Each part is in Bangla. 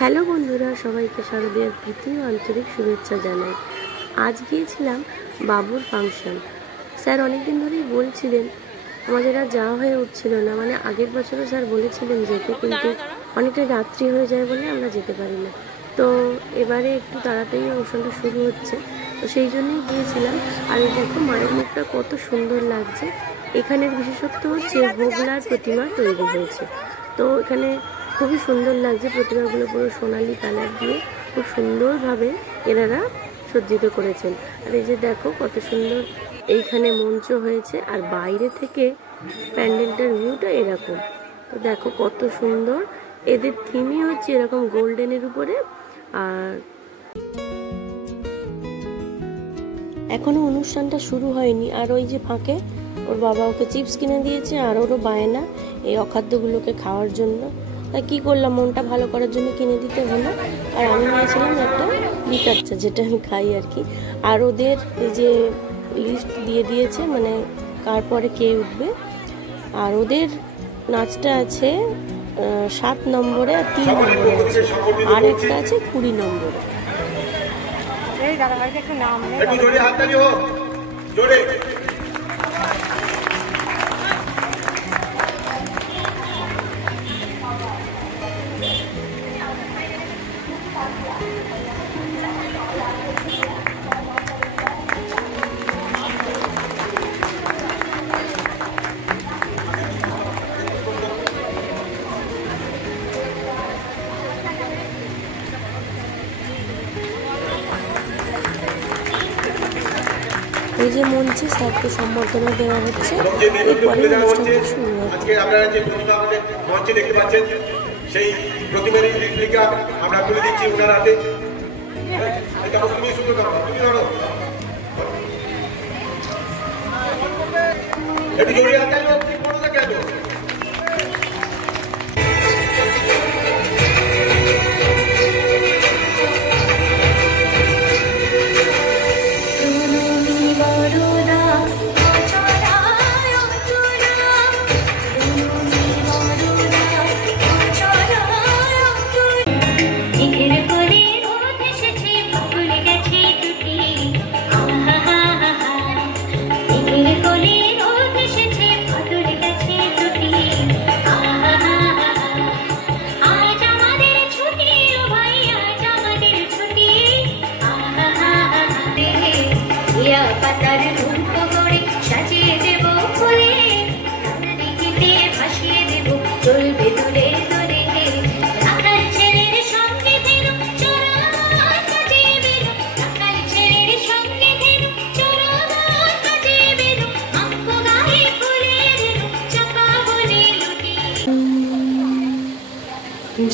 হ্যালো বন্ধুরা, সবাইকে শারদীয়ার প্রীতি ও আন্তরিক শুভেচ্ছা জানাই। আজ গিয়েছিলাম বাবুর ফাংশন। স্যার অনেকদিন ধরেই বলছিলেন, আমাদের আর যাওয়া হয়ে উঠছিল না। মানে আগের বছরও স্যার বলেছিলেন যেতে, কিন্তু অনেকটা রাত্রি হয়ে যায় বলে আমরা যেতে পারি না। তো এবারে একটু তাড়াতাড়ি অনুষ্ঠানটা শুরু হচ্ছে, তো সেই জন্যই গিয়েছিলাম। আর দেখো মায়ের মুখটা কত সুন্দর লাগছে। এখানের বিশেষত্ব হচ্ছে হোগলার প্রতিমা তৈরি হয়েছে। তো এখানে খুবই সুন্দর লাগছে, প্রতিমাগুলো পুরো সোনালি কালার দিয়ে খুব সুন্দরভাবে এনারা সজ্জিত করেছেন। আর এই যে দেখো কত সুন্দর এইখানে মঞ্চ হয়েছে, আর বাইরে থেকে প্যান্ডেলটার ভিউটা এরকম। তো দেখো কত সুন্দর, এদের থিমই হচ্ছে এরকম গোল্ডেনের উপরে। আর এখনো অনুষ্ঠানটা শুরু হয়নি। আর ওই যে ফাঁকে ওর বাবা ওকে চিপস কিনে দিয়েছে, আর ওরও বায়না এই অখাদ্যগুলোকে খাওয়ার জন্য। তা কী করলাম, মনটা ভালো করার জন্য কিনে দিতে হলো। আর আমি নিয়েছিলাম একটা লিকার চা, যেটা আমি খাই আর কি। আর ওদের এই যে লিস্ট দিয়ে দিয়েছে, মানে কার পরে কে উঠবে। আর ওদের নাচটা আছে 7 নম্বরে, আর 3 নম্বরে আছে, আর একটা আছে 20 নম্বরে। এই যে মঞ্চে স্যারকে সম্বর্ধনা দেওয়া হচ্ছে, এরপরে অনুষ্ঠানটা শুরু হচ্ছে। আজকে আপনারা যে প্রতিমা আমাদের মঞ্চে দেখতে পাচ্ছেন, সেই প্রতিমার রেপ্লিকা আমরা তুলে দিচ্ছি ওনার হাতে। তুমি শুধু তুমি ধরো একটু জড়িয়ে হাতে কেন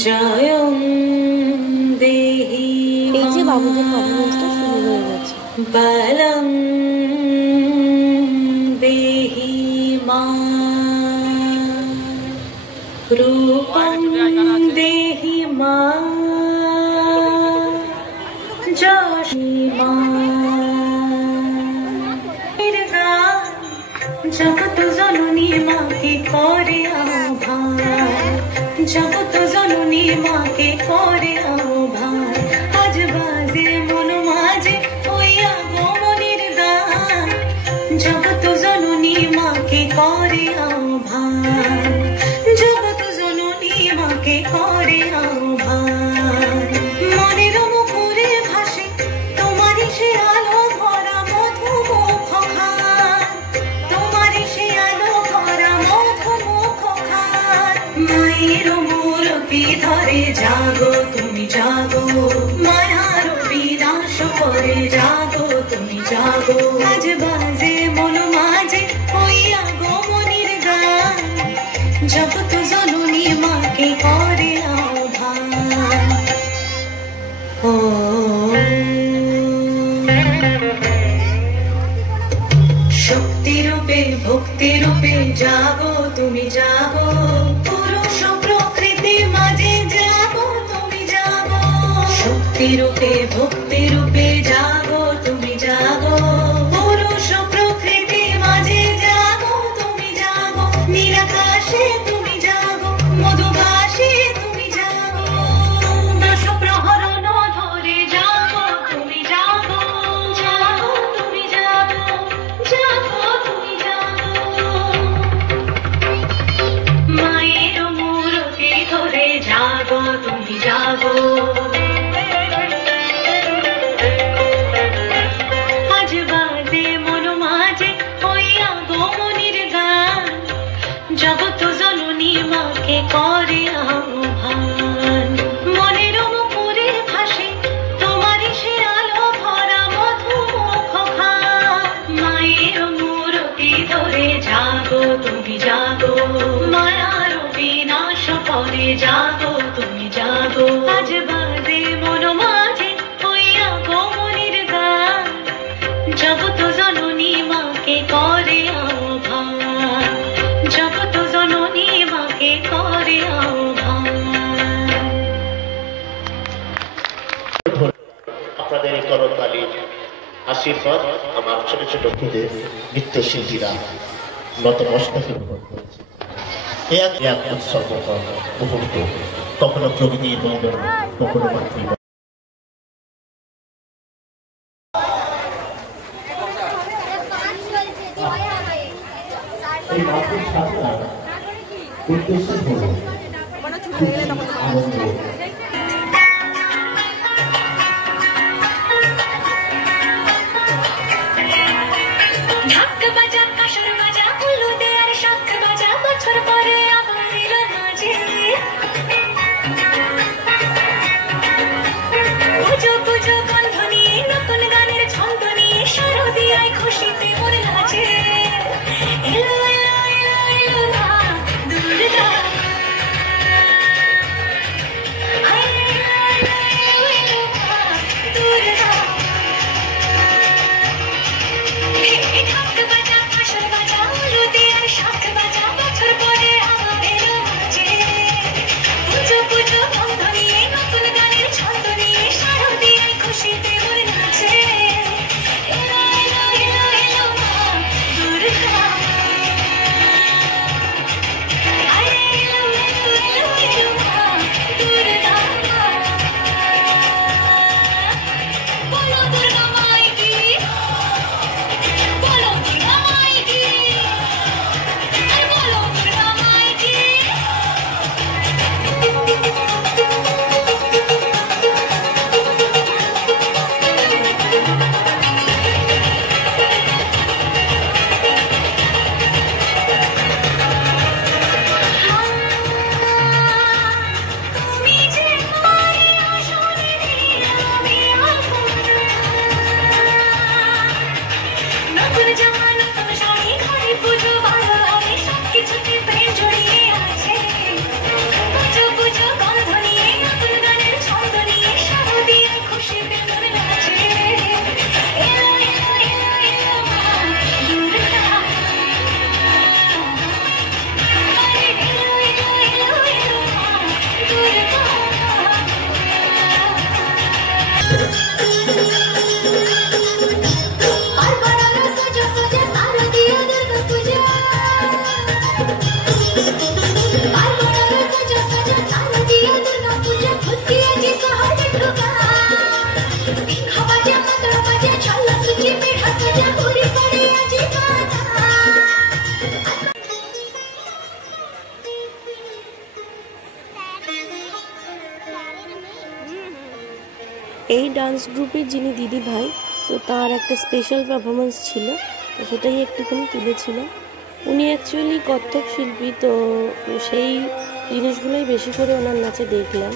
জয়ং দেহি। এই যে বাবুদের পারফরমেন্সটা শুরু হয়ে গেছে। বলং দেহি মা, রূপং দেহি মা, যশি মা। জগত জননী মাকে করে আহ্বান, জগত জননী মাকে করে আহ্বান। আজ বাজে মন মাঝে ওই আগমনের গান, জগত জননী মাকে করে আহ্বান, জগত জননী মাকে করে আহ্বান। মনের মুখরে ভাসে তোমারই সে আলো ভরা মধুমুখ খান, তোমারই সে আলো ভরা মধুমুখ খান। মায়ের মূরতি ধরে জাগো তুমি জাগো, মায়ার বিনাশ করে জাগো তুমি জাগো। আজ বাজে মন মাঝে ওই আগমনের গান, জগত জননী মাকে করে আহ্বান। ও শক্তি রূপে ভক্তি রূপে জাগো তুমি জাগো, পুরুষ প্রকৃতি মাঝে জাগো তুমি জাগো। শক্তি রূপে ভক্তি রূপে জাগো তুমি জাগো, পুরুষ প্রকৃতি মাঝে জাগো তুমি জাগো। নিরাকাশে তুমি জাগো, মধুভাষে তুমি জাগো। দশ জগত জননী মাকে করে আহ্বান মনের মুখে ভাসে তোমারই সে আলো ভরা মধুমুখ খান মায়ের মূরতি ধরে জাগো তুমি জাগো মায়ার বিনাশ করে জাগো তুমি জাগো আজ বাজে মন মাঝে হইয়া গমনির গান জগত জননী মাকে করে আহ্বান জগত জননী মাকে করে আহ্বান। আপনাদের এই করতালির আশীর্বাদ আমার ছোট ছোট খুদে নৃত্যশিল্পীরা নতমস্তকে গ্রহণ করেছে। এক উৎসর্গকর মুহূর্ত, কখনো প্রকৃতির বন্ধন, কখনো মাতৃ এই মাতৃ সাধনা উদ্দেশ্য হল আনন্দ। এই ডান্স গ্রুপের যিনি দিদি ভাই, তো তার একটা স্পেশাল পারফরমেন্স ছিল, তো সেটাই একটুখানি তুলেছিলাম। উনি অ্যাকচুয়ালি কত্থক শিল্পী, তো সেই জিনিসগুলোই বেশি করে ওনার নাচে দেখলাম।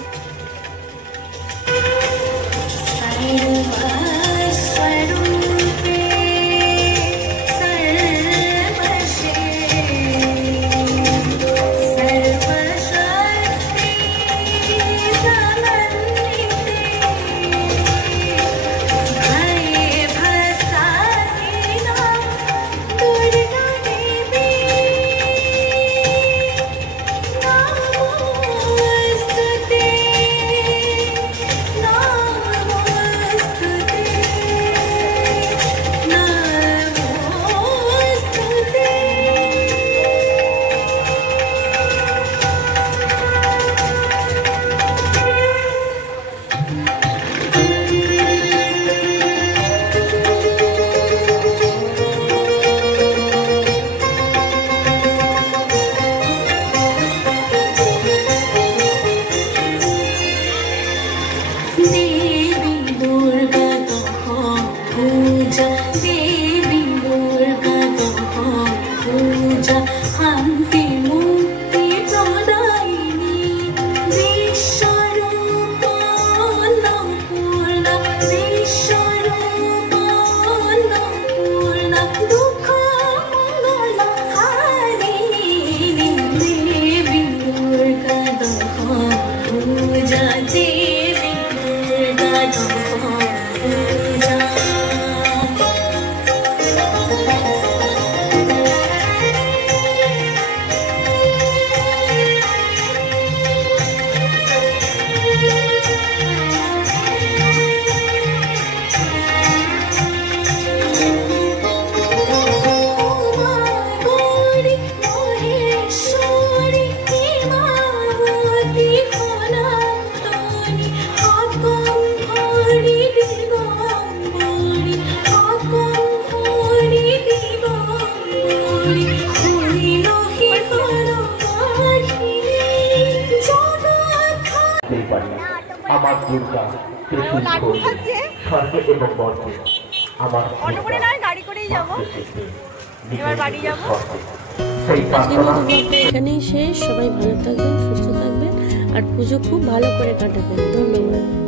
देवी दुर्गा पूजा हंति আমার দুর্গা স্বর্গে এবং বর্গে আমার গাড়ি করেই যাবো, এবার বাড়ি যাবো। সেই আজকের মতো ব্লগটা এখানেই শেষ। সবাই ভালো থাকবেন, সুস্থ থাকবেন আর পুজো খুব ভালো করে কাটাবেন। ধন্যবাদ।